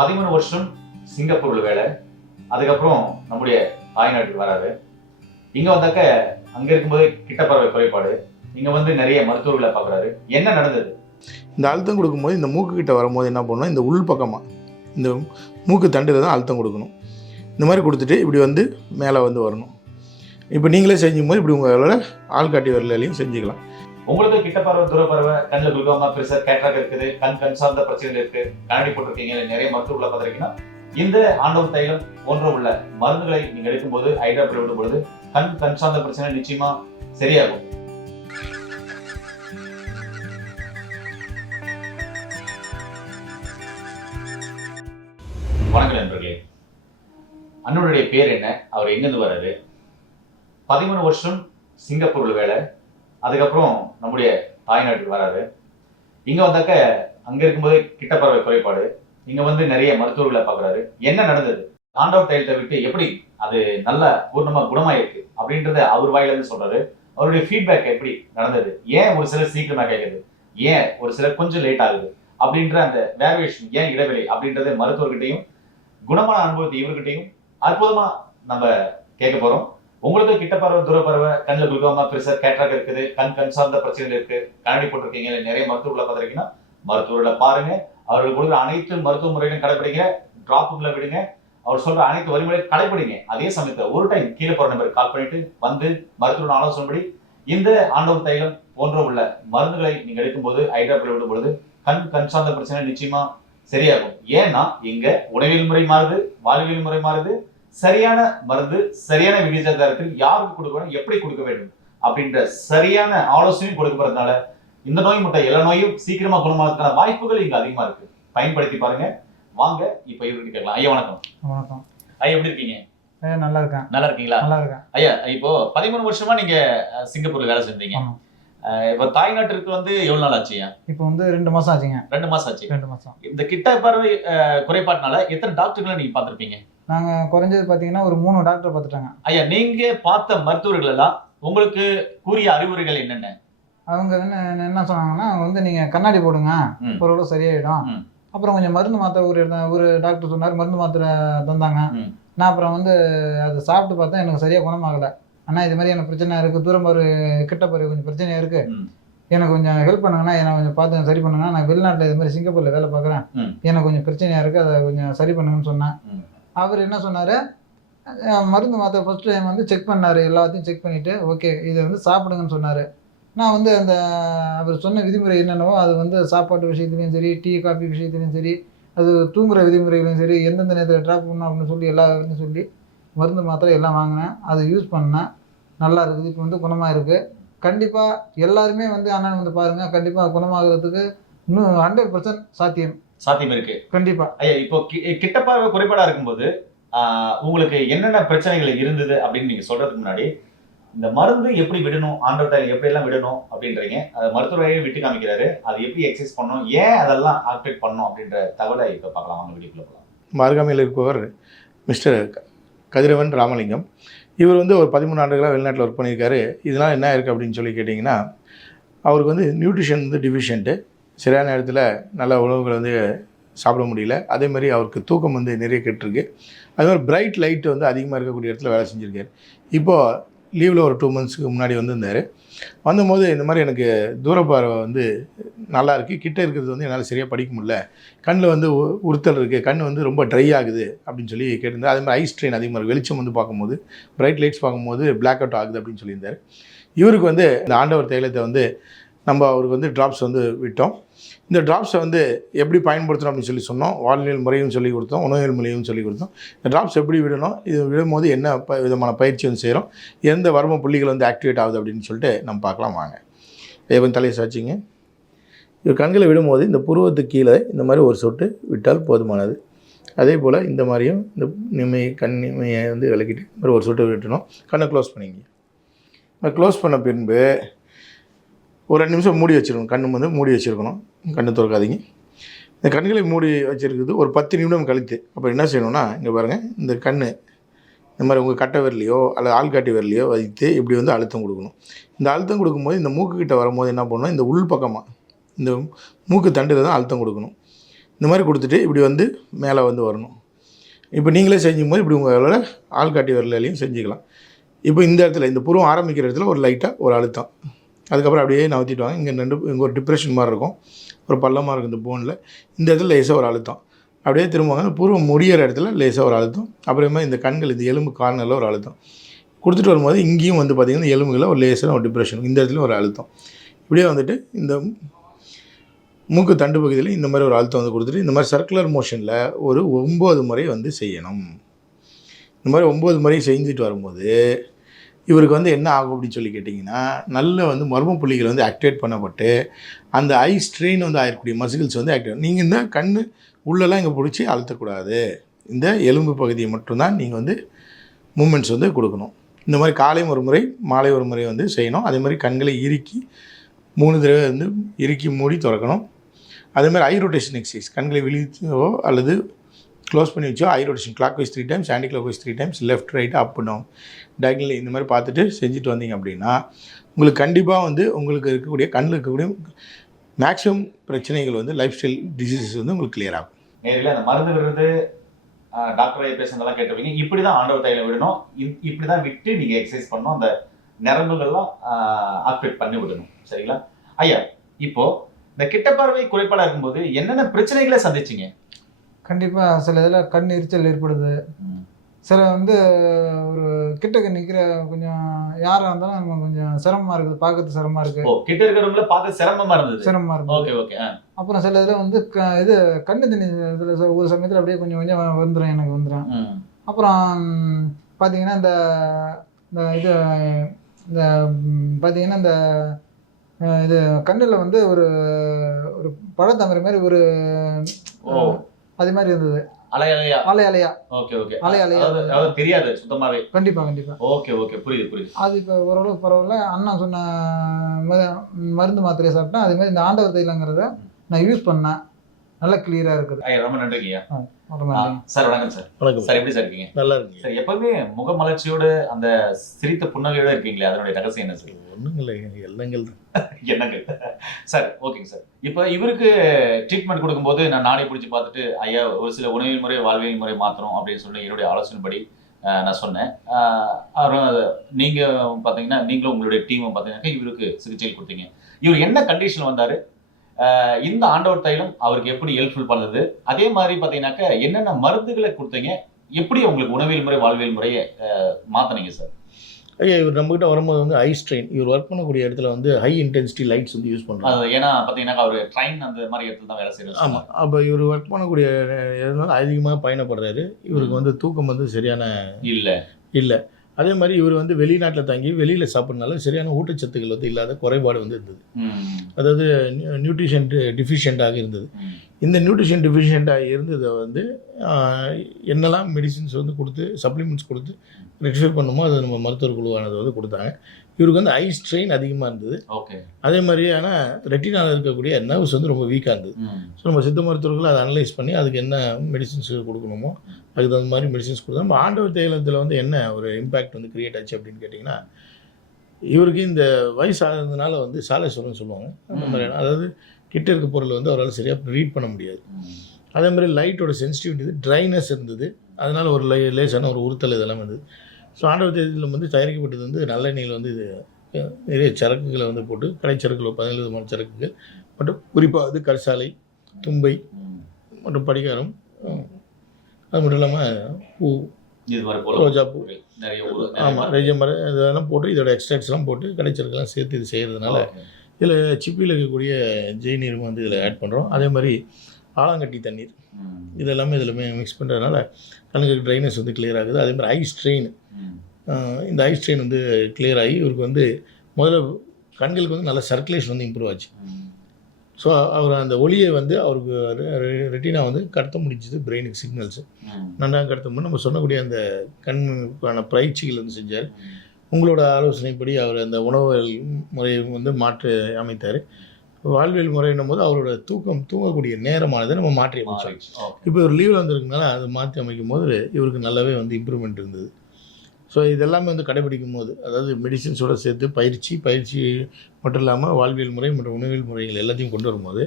பதிமூணு வருஷம் சிங்கப்பூர்ல வேலை. அதுக்கப்புறம் நம்முடைய தாய்நாட்டுக்கு வராது இங்க வந்தாக்க அங்க இருக்கும்போது கிட்ட பறவை குறைபாடு. இங்க வந்து நிறைய மருத்துவர்களை பார்க்குறாரு. என்ன நடந்தது? இந்த அழுத்தம் கொடுக்கும்போது இந்த மூக்கு கிட்ட வரும்போது என்ன பண்ணணும் இந்த உள் பக்கமாக இந்த மூக்கு தண்டில் தான் அழுத்தம் கொடுக்கணும். இந்த மாதிரி கொடுத்துட்டு இப்படி வந்து மேலே வந்து வரணும். இப்போ நீங்களே செஞ்சும் போது இப்படி உங்களோட ஆள்காட்டி வரலையும் செஞ்சுக்கலாம். உங்களுக்கு கிட்ட பறவை தூர பறவை கண்ணில் குளுக்கோமா பிரஷர் கேட்ராக் இருக்குது கண் கண் சார்ந்த பிரச்சனைகள் இருக்கு. கண்ணாடி போட்டிருக்கீங்க நிறைய மருத்துவ பார்த்துருக்கீங்கன்னா இந்த ஆண்டவர் தைலம் போன்ற உள்ள மருந்துகளை நீங்க எடுக்கும்போது ஹைட்ராபில் விடும் பொழுது கண் கண் சார்ந்த பிரச்சனை நிச்சயமா சரியாகும். வணக்கம் நண்பர்களே. அண்ணனுடைய பேர் என்ன? அவர் எங்கிருந்து வர்றாரு? பதிமூணு வருஷம் சிங்கப்பூர்ல வேலை. அதுக்கப்புறம் நம்முடைய தாய்நாட்டுக்கு வராரு. இங்க வந்தாக்க அங்க இருக்கும்போது கிட்ட பறவை குறைபாடு. இங்க வந்து நிறைய மருத்துவர்களை பார்க்குறாரு என்ன நடந்தது? ஆண்டவர் தைலத்தை விட்டு எப்படி அது நல்ல பூர்ணமா குணமாயிருக்கு அப்படின்றத அவர் வாயில இருந்து சொல்றாரு. அவருடைய ஃபீட்பேக் எப்படி நடந்தது? ஏன் ஒரு சிலர் சீக்கிரமா கேட்குது ஏன் ஒரு சிலர் கொஞ்சம் லேட் ஆகுது? அப்படின்ற அந்த வேரியேஷன் ஏன் இடைவெளி அப்படின்றத மருத்துவர்கிட்டையும் குணமான அனுபவத்தை இவர்கிட்டையும் அற்புதமா நம்ம கேட்க போறோம். உங்களுக்கு கிட்ட பறவை தூர பறவை கண்ணில் குளுக்கோமா பிரஷர் கேட்ராக் இருக்குது கண் கண் சார்ந்த பிரச்சனைகள் இருக்கு. கண்ணாடி போட்டிருக்கீங்க நிறைய மருத்துவர்களை பார்த்துருக்கீங்கன்னா மருத்துவர்களை பாருங்க. அவர்கள் கொடுக்குற அனைத்து மருத்துவ முறைகளையும் கடைபிடிங்க டிராப்புகளை விடுங்க. அவர் சொல்ற அனைத்து வழிமுறையும் கடைபிடிங்க அதே சமயத்தில் ஒரு டைம் கீழே போற நம்பருக்கு கால் பண்ணிட்டு வந்து மருத்துவ ஆலோசனைப்படி இந்த ஆண்டவர் தைலம் போன்ற உள்ள மருந்துகளை நீங்க எடுக்கும்போது ஹைட்ராபில் விடும் பொழுது கண் கண் சார்ந்த பிரச்சனை நிச்சயமா சரியாகும். ஏன்னா இங்க உணவியல் முறை மாறுது வாழ்வியல் முறை மாறுது சரியான மருந்து சரியான விகிதாச்சாரத்தில் யாருக்கு கொடுக்கணும் எப்படி கொடுக்க வேண்டும் அப்படின்ற சரியான ஆலோசனையும் கொடுக்கப்படுறதுனால இந்த நோய் மட்டும் எல்லா நோயும் சீக்கிரமா குணமாகிறதுக்கான வாய்ப்புகள் இங்க அதிகமா இருக்கு. பயன்படுத்தி பாருங்க. வாங்க இப்ப இவர்கிட்ட கேட்கலாம். ஐயா வணக்கம். வணக்கம். ஐயா எப்படி இருக்கீங்க? நல்லா இருக்கேன். நல்லா இருக்கீங்களா? நல்லா இருக்கேன். ஐயா இப்போ பதிமூணு வருஷமா நீங்க சிங்கப்பூர்ல வேலை செஞ்சீங்க. இப்போ தாய்நாட்டிற்கு வந்து எவ்வளவு நாள் ஆச்சு ஐயா? இப்போ வந்து ரெண்டு மாசம் ஆச்சுங்க. ரெண்டு மாசம் ஆச்சு. ரெண்டு மாசம். இந்த கிட்ட பார்வை குறைபாட்டினால எத்தனை டாக்டர்களை நீங்க பார்த்திருப்பீங்க? நாங்க குறைஞ்சது பாத்தீங்கன்னா ஒரு மூணு டாக்டர் பார்த்துட்டாங்க ஐயா நீங்க பார்த்த மருத்துவர்கள் எல்லாம் உங்களுக்கு கூறிய அறிவுரைகள் என்னென்ன அவங்க என்ன என்ன சொன்னாங்கன்னா வந்து நீங்க கண்ணாடி போடுங்க. ஓரளவு சரியாயிடும். அப்புறம் கொஞ்சம் மருந்து மாத்திரை ஒரு ஒரு டாக்டர் சொன்னார் மருந்து மாத்திரை தந்தாங்க. நான் அப்புறம் வந்து அதை சாப்பிட்டு பார்த்தா எனக்கு சரியா குணமாகல அண்ணா இது மாதிரி எனக்கு பிரச்சனை இருக்கு தூரம் பாரு கிட்ட பாரு கொஞ்சம் பிரச்சனையா இருக்கு ம். எனக்கு கொஞ்சம் ஹெல்ப் பண்ணுங்கண்ணா என்னை கொஞ்சம் பார்த்து சரி பண்ணுங்க நான் வெளிநாட்டில் இது மாதிரி சிங்கப்பூர்ல வேலை பார்க்குறேன். எனக்கு கொஞ்சம் பிரச்சனையா இருக்கு அதை கொஞ்சம் சரி பண்ணுங்கன்னு சொன்னேன். அவர் என்ன சொன்னார்? மருந்து மாத்திரை ஃபர்ஸ்ட் டைம் வந்து செக் பண்ணார் எல்லாத்தையும் செக் பண்ணிவிட்டு ஓகே இதை வந்து சாப்பிடுங்கன்னு சொன்னார். நான் வந்து அந்த அவர் சொன்ன விதிமுறை என்னென்னவோ அது வந்து சாப்பாட்டு விஷயத்துலையும் சரி டீ காஃபி விஷயத்துலையும் சரி அது தூங்குகிற விதிமுறைகளையும் சரி எந்தெந்த நேரத்தில் ட்ராப் பண்ணணும் அப்படின்னு சொல்லி எல்லா இதுன்னு சொல்லி மருந்து மாத்திரை எல்லாம் வாங்கினேன். அதை யூஸ் பண்ணேன். நல்லா இருக்குது. இப்போ வந்து குணமாக இருக்குது கண்டிப்பாக எல்லாருமே வந்து அண்ணன் வந்து பாருங்கள் கண்டிப்பாக குணமாகிறதுக்கு இன்னும் ஹண்ட்ரட் பர்சன்ட் சாத்தியம். சாத்தியம் இருக்கு. கண்டிப்பாக ஐயா இப்போ கி- கிட்ட பார்வை குறைபாடா இருக்கும்போது உங்களுக்கு என்னென்ன பிரச்சனைகள் இருந்தது அப்படின்னு நீங்க சொல்றதுக்கு முன்னாடி இந்த மருந்து எப்படி விடணும் ஆண்டர் டைல் எப்படி எல்லாம் விடணும் அப்படின்றீங்க அது மருத்துவரையே விட்டு காமிக்கிறாரு. அது எப்படி எக்ஸசைஸ் பண்ணணும் ஏன் அதெல்லாம் ஆக்டிவேட் பண்ணணும் அப்படின்ற தகவலை இப்ப பார்க்கலாம். வாங்க வீடியோக்குள்ள போகலாம் மார்காமியில் இருப்பவர் மிஸ்டர் கதிரவன் ராமலிங்கம். இவர் வந்து ஒரு பதிமூணு ஆண்டுகளாக வெளிநாட்டில் ஒர்க் பண்ணியிருக்காரு. இதெல்லாம் என்ன இருக்குது அப்படின்னு சொல்லி கேட்டிங்கன்னா அவருக்கு வந்து நியூட்ரிஷன் வந்து டிஃபிஷியன்ட்டு சரியான நேரத்தில் நல்ல உணவுகள் வந்து சாப்பிட முடியல. அதே மாதிரி அவருக்கு தூக்கம் வந்து நிறைய கெட்டிருக்கு. அதுமாதிரி பிரைட் லைட் வந்து அதிகமாக இருக்கக்கூடிய இடத்துல வேலை செஞ்சுருக்காரு. இப்போது லீவில் ஒரு டூ மந்த்ஸ்க்கு முன்னாடி வந்திருந்தார். வந்தபோது இந்த மாதிரி எனக்கு தூரப்பார்வை வந்து நல்லா இருக்குது கிட்டே இருக்கிறது வந்து என்னால் சரியாக படிக்க முடியல. கண்ணில் வந்து உ- உறுத்தல் இருக்குது கண் வந்து ரொம்ப ட்ரை ஆகுது அப்படின்னு சொல்லி கேட்டிருந்தார். அதே மாதிரி ஐ ஸ்ட்ரெயின் அதிகமாக இருக்குது வெளிச்சம் வந்து பார்க்கும்போது பிரைட் லைட்ஸ் பார்க்கும்போது பிளாக் அவுட் ஆகுது அப்படின்னு சொல்லியிருந்தார். இவருக்கு வந்து இந்த ஆண்டவர் தைலத்தை வந்து நம்ம அவருக்கு வந்து ட்ராப்ஸ் வந்து விட்டோம். இந்த ட்ராப்ஸை வந்து எப்படி பயன்படுத்தணும் அப்படின்னு சொல்லி சொன்னோம். வாழ்வியல் முறையும் சொல்லி கொடுத்தோம் உணவியல் முறையும் சொல்லி கொடுத்தோம். இந்த ட்ராப்ஸ் எப்படி விடணும் இது விடும்போது என்ன ப விதமான பயிற்சி வந்து செய்கிறோம் எந்த வர்ம புள்ளிகள் வந்து ஆக்டிவேட் ஆகுது அப்படின்னு சொல்லிட்டு நம்ம பார்க்கலாம் வாங்க. ஏவன் தலையை சாச்சிங்க இது கண்களை விடும்போது இந்த புருவத்துக்கு கீழே இந்த மாதிரி ஒரு சொட்டு விட்டால் போதுமானது. அதே போல் இந்த மாதிரியும் இந்த நிம்மையை கண் நிமையை வந்து விளக்கிட்டு இந்த மாதிரி ஒரு சொட்டு விட்டணும் கண்ணை க்ளோஸ் பண்ணிங்க. க்ளோஸ் பண்ண பின்பு ஒரு ரெண்டு நிமிஷம் மூடி வச்சுருக்கணும். கண்ணு வந்து மூடி வச்சுருக்கணும். கண்ணு திறக்காதீங்க. இந்த கண்களை மூடி வச்சுருக்குது ஒரு பத்து நிமிடம் கழித்து அப்போ என்ன செய்யணும்னா இங்கே பாருங்கள் இந்த கண் இந்த மாதிரி உங்கள் கட்டை விரலையோ அல்லது ஆள்காட்டி விரலையோ வைத்து இப்படி வந்து அழுத்தம் கொடுக்கணும். இந்த அழுத்தம் கொடுக்கும்போது இந்த மூக்குக்கிட்ட வரும்போது என்ன பண்ணணும்? இந்த உள் பக்கமாக இந்த மூக்கு தண்டில் தான் அழுத்தம் கொடுக்கணும். இந்த மாதிரி கொடுத்துட்டு இப்படி வந்து மேலே வந்து வரணும். இப்போ நீங்களே செஞ்சும்போது இப்படி உங்களோட ஆள்காட்டி விரலையும் செஞ்சுக்கலாம். இப்போ இந்த இடத்துல இந்த புருவம் ஆரம்பிக்கிற இடத்துல ஒரு லைட்டாக ஒரு அழுத்தம். அதுக்கப்புறம் அப்படியே நவுத்திட்டுவாங்க. இங்கே ரெண்டு இங்கே ஒரு டிப்ரெஷன் மாதிரி இருக்கும். ஒரு பள்ளமாக இருக்கும் இந்த போனில் இந்த இடத்துல லேசாக ஒரு அழுத்தம். அப்படியே திரும்புவாங்க. பூர்வம் முடிகிற முடியிற இடத்துல லேசாக ஒரு அழுத்தம். அப்புறமா இந்த கண்கள் இந்த எலும்பு கார்னரில் ஒரு அழுத்தம். கொடுத்துட்டு வரும்போது இங்கேயும் வந்து பார்த்திங்கன்னா எலும்புகளை எலும்புகளில் ஒரு லேசான ஒரு டிப்ரெஷன் இந்த இடத்துல ஒரு அழுத்தம். இப்படியே வந்துட்டு இந்த மூக்கு தண்டு பகுதியில் இந்த மாதிரி ஒரு அழுத்தம் வந்து கொடுத்துட்டு இந்த மாதிரி சர்க்குலர் மோஷனில் ஒரு ஒம்பது முறை வந்து செய்யணும். இந்த மாதிரி ஒம்பது முறை செஞ்சுட்டு வரும்போது இவருக்கு வந்து என்ன ஆகும் அப்படின்னு சொல்லி கேட்டிங்கன்னா நல்ல வந்து மர்ம புள்ளிகள் வந்து ஆக்டிவேட் பண்ணப்பட்டு அந்த ஐ ஸ்ட்ரெயின் வந்து ஆயிருக்கக்கூடிய மசில்ஸ் வந்து ஆக்டிவேட் நீங்கள் இந்த கண் உள்ளெல்லாம் இங்கே பிடிச்சி அழுத்தக்கூடாது. இந்த எலும்பு பகுதியை மட்டும்தான் நீங்கள் வந்து மூமெண்ட்ஸ் வந்து கொடுக்கணும். இந்த மாதிரி காலை ஒரு முறை மாலை ஒரு முறை வந்து செய்யணும். அதே மாதிரி கண்களை இறுக்கி மூணு தடவை வந்து இறுக்கி மூடி திறக்கணும். அதே மாதிரி ஐ ரொட்டேஷன் எக்ஸசைஸ் கண்களை விழித்தோ அல்லது க்ளோஸ் பண்ணி வச்சோ eye rotation clockwise three times anticlockwise three times left right up down diagonally இந்த மாதிரி பார்த்துட்டு செஞ்சுட்டு வந்தீங்க அப்படின்னா உங்களுக்கு கண்டிப்பாக வந்து உங்களுக்கு இருக்கக்கூடிய கண்ணில் இருக்கக்கூடிய மேக்ஸிமம் பிரச்சனைகள் வந்து லைஃப் ஸ்டைல் டிசீசஸ் வந்து உங்களுக்கு கிளியர் ஆகும். நேரில் அந்த மருந்து விடுறது டாக்டரை ஐ பேசுனதெல்லாம் கேட்டிருப்பீங்க. இப்படி தான் ஆண்டவர் தையில விடணும். இப்படி தான் விட்டு நீங்கள் எக்ஸசைஸ் பண்ணணும். அந்த நரம்புகள்லாம் ஆக்டிவேட் பண்ணி விடணும். சரிங்களா? ஐயா இப்போ இந்த கிட்ட பார்வை குறைபாடாக இருக்கும்போது என்னென்ன பிரச்சனைகளை சந்திச்சீங்க? கண்டிப்பாக சில இதில் கண் எரிச்சல் ஏற்படுது. சில வந்து ஒரு கிட்டக்க நிற்கிற கொஞ்சம் யாராக இருந்தாலும் நம்ம கொஞ்சம் சிரமமாக இருக்குது பார்க்கறது சிரமமாக இருக்குது கிட்ட இருக்கிறவங்கள பார்க்க சிரமமா இருந்தது. சிரமமாக இருக்குது ஓகே ஓகே அப்புறம் சில இதில் வந்து க இது கண்ணு தண்ணி இதில் ஒரு சமயத்தில் அப்படியே கொஞ்சம் கொஞ்சம் வந்துடும் எனக்கு வந்துடும் அப்புறம் பார்த்தீங்கன்னா இந்த இந்த இது இந்த பார்த்தீங்கன்னா இந்த இது கண்ணில் வந்து ஒரு ஒரு பழத்தமரை மாதிரி ஒரு அது மாதிரி இருந்தது. அலை அலையா? அலை அலையா. Okay okay. அலை அலையா அதாவது தெரியாது சுத்தமாவே. கண்டிப்பாக கண்டிப்பாக ஓகே ஓகே. புரியுது புரியுது. அது இப்போ ஓரளவுக்கு பரவாயில்ல. அண்ணா சொன்ன மருந்து மாத்திரையை சாப்பிட்டேன். அதே மாதிரி இந்த ஆண்டவர் தைலங்கிறத நான் யூஸ் பண்ணேன். நல்லா கிளியராக இருக்குது. ஐயா ரொம்ப நன்றிங்க ஐயா. ரொம்ப ஆ, நன்றி. சார் வணக்கம் சார். வணக்கம் சார் எப்படி சார் இருக்கீங்க? நல்லா இருக்குங்க சார் எப்பவுமே முகமலர்ச்சியோட அந்த சிரித்த புன்னகையோட இருக்கீங்களே அதனுடைய ரகசியம் என்ன சார்? ஒன்றும் இல்லை எண்ணங்கள். என்னங்க சார் ஓகேங்க சார். இப்போ இவருக்கு ட்ரீட்மெண்ட் கொடுக்கும்போது நான் நாடி பிடிச்சி பார்த்துட்டு ஐயா ஒரு சில உணவியல் முறை வாழ்வியல் முறை மாற்றணும் அப்படின்னு சொல்லி என்னுடைய ஆலோசனைப்படி அஹ், நான் சொன்னேன். அப்புறம் நீங்க பார்த்தீங்கன்னா நீங்களும் உங்களுடைய டீமும் பார்த்தீங்கன்னா இவருக்கு சிகிச்சை கொடுத்தீங்க. இவர் என்ன கண்டிஷன் வந்தாரு? இந்த ஆண்டவர் தைலம் அவருக்கு எப்படி ஹெல்ப்ஃபுல் பண்ணுது? அதே மாதிரி பார்த்தீங்கன்னாக்கா என்னென்ன மருந்துகளை கொடுத்தீங்க? எப்படி உங்களுக்கு உணவியல் முறை வாழ்வியல் முறையை அஹ், மாத்துனீங்க சார் ஐயா இவர் நம்மகிட்ட வரும்போது வந்து ஹை ஸ்ட்ரெயின் இவர் ஒர்க் பண்ணக்கூடிய இடத்துல வந்து ஹை இன்டென்சிட்டி லைட்ஸ் வந்து யூஸ் பண்ணுறாங்க ஏன்னா பார்த்தீங்கன்னாக்கா அவர் ட்ரெயின் அந்த மாதிரி இடத்துல தான் வேலை செய்யறது ஆமாம் அப்போ இவர் ஒர்க் பண்ணக்கூடிய இடத்துல அதிகமாக பயணப்படுறாரு. இவருக்கு வந்து தூக்கம் வந்து சரியான இல்ல. இல்லை. அதே மாதிரி இவர் வந்து வெளிநாட்டில் தங்கி வெளியில் சாப்பிட்றதுனால சரியான ஊட்டச்சத்துக்கள் வந்து இல்லாத குறைபாடு வந்து இருந்தது. அதாவது நியூட்ரிஷன் டிஃபிஷியண்ட்டாக இருந்தது. இந்த நியூட்ரிஷன் டிஃபிஷியண்ட்டாக இருந்ததை வந்து என்னெல்லாம் மெடிசின்ஸ் வந்து கொடுத்து சப்ளிமெண்ட்ஸ் கொடுத்து ரெக்டிஃபை பண்ணுமோ அது நம்ம மருத்துவர் குழுவானது வந்து கொடுத்தாங்க. இவருக்கு வந்து ஐ ஸ்ட்ரெயின் அதிகமாக இருந்தது. ஓகே அதே மாதிரியான ரெட்டினாவில் இருக்கக்கூடிய நர்வ்ஸ் வந்து ரொம்ப வீக்காக இருந்தது. ஸோ நம்ம சித்த மருத்துவர்கள் அதை அனலைஸ் பண்ணி அதுக்கு என்ன மெடிசின்ஸ் கொடுக்கணுமோ அதுக்கு தகுந்த மாதிரி மெடிசின்ஸ் கொடுத்தோம். நம்ம ஆண்டவர் தைலத்தில் வந்து என்ன ஒரு இம்பேக்ட் வந்து கிரியேட் ஆச்சு அப்படின்னு கேட்டிங்கன்னா இவருக்கு இந்த வயசு ஆகிறதுனால வந்து சாலேஸ்வரம்னு சொல்லுவாங்க அந்த. மாதிரியான அதாவது கிட்ட இருக்க பொருள் வந்து அவரால் சரியாக ரீட் பண்ண முடியாது. அதே மாதிரி லைட்டோட சென்சிட்டிவிட்டி ட்ரைனஸ் இருந்தது அதனால் ஒரு லை லேசான ஒரு உறுத்தல் இதெல்லாம் இருந்தது ஸோ ஆண்டவர் தேதியில் வந்து தயாரிக்கப்பட்டது வந்து நல்லெண்ணெயில் வந்து இது நிறைய சரக்குகளை வந்து போட்டு கடைச்சரக்குகள் பதினேழு விதமான சரக்குகள் மற்றும் குறிப்பாக வந்து கரிசாலை தும்பை. மற்றும் படிகாரம் அது மட்டும் இல்லாமல் பூ இது மாதிரி போல ரோஜா பூ நிறைய ஊரு நிறைய ஆமாம். ரேஜ மரம் இதெல்லாம் போட்டு இதோட எக்ஸ்ட்ராக்ட்ஸ்லாம் போட்டு கடைச்சரக்குலாம் சேர்த்து இது செய்கிறதுனால. இதில் சிப்பியில் இருக்கக்கூடிய ஜெய் நீரும் வந்து இதில் ஆட் பண்ணுறோம் அதே மாதிரி ஆலாங்கட்டி தண்ணீர் ம், இது எல்லாமே இதில் மிக்ஸ் பண்ணுறதுனால கண்ணுக்கு ட்ரைனஸ் வந்து clear ஆகுது அதே மாதிரி ஐ ஸ்ட்ரெயின். இந்த ஐ ஸ்ட்ரெயின் வந்து clear ஆகி இவருக்கு வந்து முதல்ல கண்களுக்கு வந்து நல்ல சர்க்குலேஷன் வந்து இம்ப்ரூவ் ஆச்சு. ஸோ அவர் அந்த ஒளியை வந்து அவருக்கு ரெட்டினா வந்து கடத்த முடிஞ்சது பிரெயினுக்கு சிக்னல்ஸ். நன்றாக கடத்தும்போது நம்ம சொன்னக்கூடிய அந்த கண்ணுக்கான பயிற்சிகள் வந்து செஞ்சார். உங்களோட ஆலோசனைப்படி அவர் அந்த உணவு முறையை வந்து மாற்றி அமைத்தார் வாழ்வியல் முறைன்னும் போது அவரோட தூக்கம் தூங்கக்கூடிய நேரமானதை நம்ம மாற்றி அமைச்சோம். இப்போ இவர் லீவில் வந்திருக்கனால அதை மாற்றி அமைக்கும் போது இவருக்கு நல்லாவே வந்து இம்ப்ரூவ்மெண்ட் இருந்தது ஸோ இதெல்லாமே வந்து கடைபிடிக்கும் போது அதாவது மெடிசின்ஸோட சேர்த்து பயிற்சி பயிற்சி மட்டும் இல்லாமல் வாழ்வியல் முறை மற்றும் உணவியல் முறைகள் எல்லாத்தையும் கொண்டு வரும்போது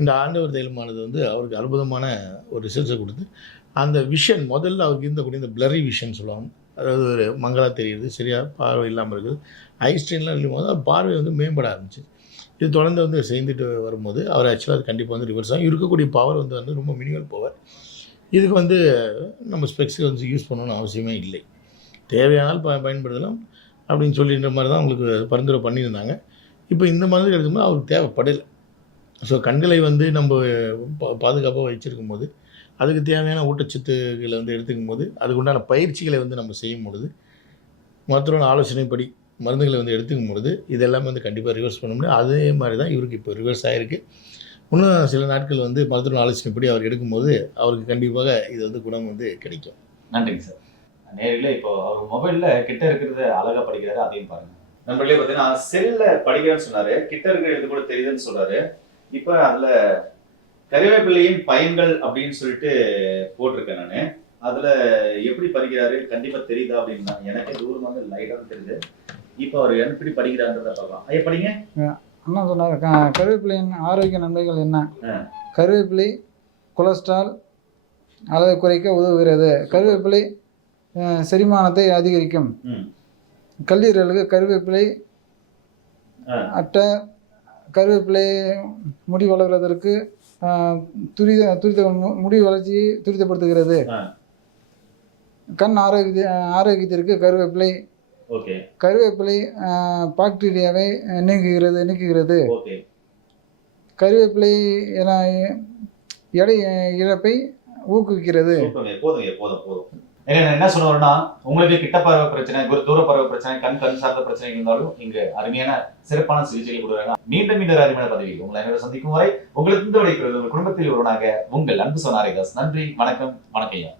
இந்த ஆண்டவர் தைலமானது வந்து அவருக்கு அற்புதமான ஒரு ரிசல்ட்ஸை கொடுத்து அந்த விஷன் முதல்ல அவருக்கு இருந்தக்கூடிய இந்த பிளரி விஷன் சொல்லுவாங்க. அதாவது ஒரு மங்களாக தெரியுது சரியாக பார்வை இல்லாமல் இருக்குது. ஐஸ்ட்ரெயின்லாம் இருக்கும் போது அவர் பார்வை வந்து மேம்பட ஆரம்பிச்சு இது தொடர்ந்து வந்து செய்துட்டு வரும்போது அவர் ஆக்சுவலாக அது கண்டிப்பாக வந்து ரிவர்ஸ் ஆகும். இருக்கக்கூடிய பவர் வந்து வந்து ரொம்ப மினிமல் பவர் இதுக்கு வந்து நம்ம ஸ்பெக்ஸ் வந்து யூஸ் பண்ணணும்னு அவசியமே இல்லை. தேவையானால் ப பயன்படுத்தலாம் அப்படின்னு சொல்லின்ற மாதிரி தான் அவங்களுக்கு பரிந்துரை பண்ணியிருந்தாங்க. இப்போ இந்த மாதிரி எடுக்கும்போது அவருக்கு தேவைப்படலை. ஸோ கண்களை வந்து நம்ம பா பாதுகாப்பாக வச்சுருக்கும் போது அதுக்கு தேவையான ஊட்டச்சத்துக்களை வந்து எடுத்துக்கும் போது அதுக்கு உண்டான பயிற்சிகளை வந்து நம்ம செய்யும் பொழுது மருத்துவ ஆலோசனைப்படி மருந்துகளை வந்து எடுத்துக்கும் பொழுது இதெல்லாம் வந்து கண்டிப்பாக ரிவர்ஸ் பண்ண முடியும். அதே மாதிரி தான் இவருக்கு இப்போ ரிவர்ஸ் ஆகிருக்கு இன்னும் சில நாட்கள் வந்து மருத்துவ ஆலோசனைப்படி அவர் எடுக்கும்போது அவருக்கு கண்டிப்பாக இது வந்து குணம் வந்து கிடைக்கும். நன்றிங்க சார். நேரில் இப்போ அவர் மொபைல்ல கிட்ட இருக்கிறத அழகா படிக்கிறாரு அதையும் பாருங்க. நண்பர்களே பார்த்தீங்கன்னா செல்ல படிக்கிறேன்னு சொன்னாரு. கிட்ட இருக்கிற எழுது கூட தெரியுதுன்னு சொல்றாரு இப்போ அதுல கறிவேப்பிலையின் பயன்கள் அப்படின்னு சொல்லிட்டு போட்டிருக்கேன் நான். அதுல எப்படி படிக்கிறாரு? கண்டிப்பா தெரியுதா அப்படின்னா எனக்கு தூரம் வந்து லைட்டா தெரியுது. இப்போ அவர் எப்படி படிக்கிறான்றத பார்க்கலாம். ஐயா படிங்க. அண்ணா சொன்னார் கருவேப்பிலையின் ஆரோக்கிய நன்மைகள் என்ன. கருவேப்பிலை கொலஸ்ட்ரால் அளவை குறைக்க உதவுகிறது. கருவேப்பிலை செரிமானத்தை அதிகரிக்கும். கல்லீரலுக்கு கருவேப்பிலை. அட்டை கருவேப்பிலை முடி வளர்வதற்கு அஹ், துரித துரித முடி வளர்ச்சியை துரிதப்படுத்துகிறது. கண் ஆரோக்கிய ஆரோக்கியத்திற்கு கருவேப்பிலை கருவேப்பிலை பாக்டீரியாவை நீக்குகிறது நீக்குகிறது. கருவேப்பிலை என எடை இழப்பை ஊக்குவிக்கிறது. ஏன்னா நான் என்ன சொல்ல வரேன்னா உங்களுக்கு கிட்ட பறவை பிரச்சனை ஒரு தூர பறவை பிரச்சனை கண் கண் சார்ந்த பிரச்சனை இருந்தாலும் இங்க அருமையான சிறப்பான சிகிச்சைகள் கொடுக்குறாங்க. மீண்டும் மீண்டும் அருமையான பதவி உங்களை என்னோட சந்திக்கும் வரை உங்களுக்கு இந்த விடைக்கிறது உங்கள் குடும்பத்தில் ஒருவனாக உங்கள் அன்பு சொன்னாரிதாஸ் நன்றி வணக்கம் வணக்கம் ஐயா.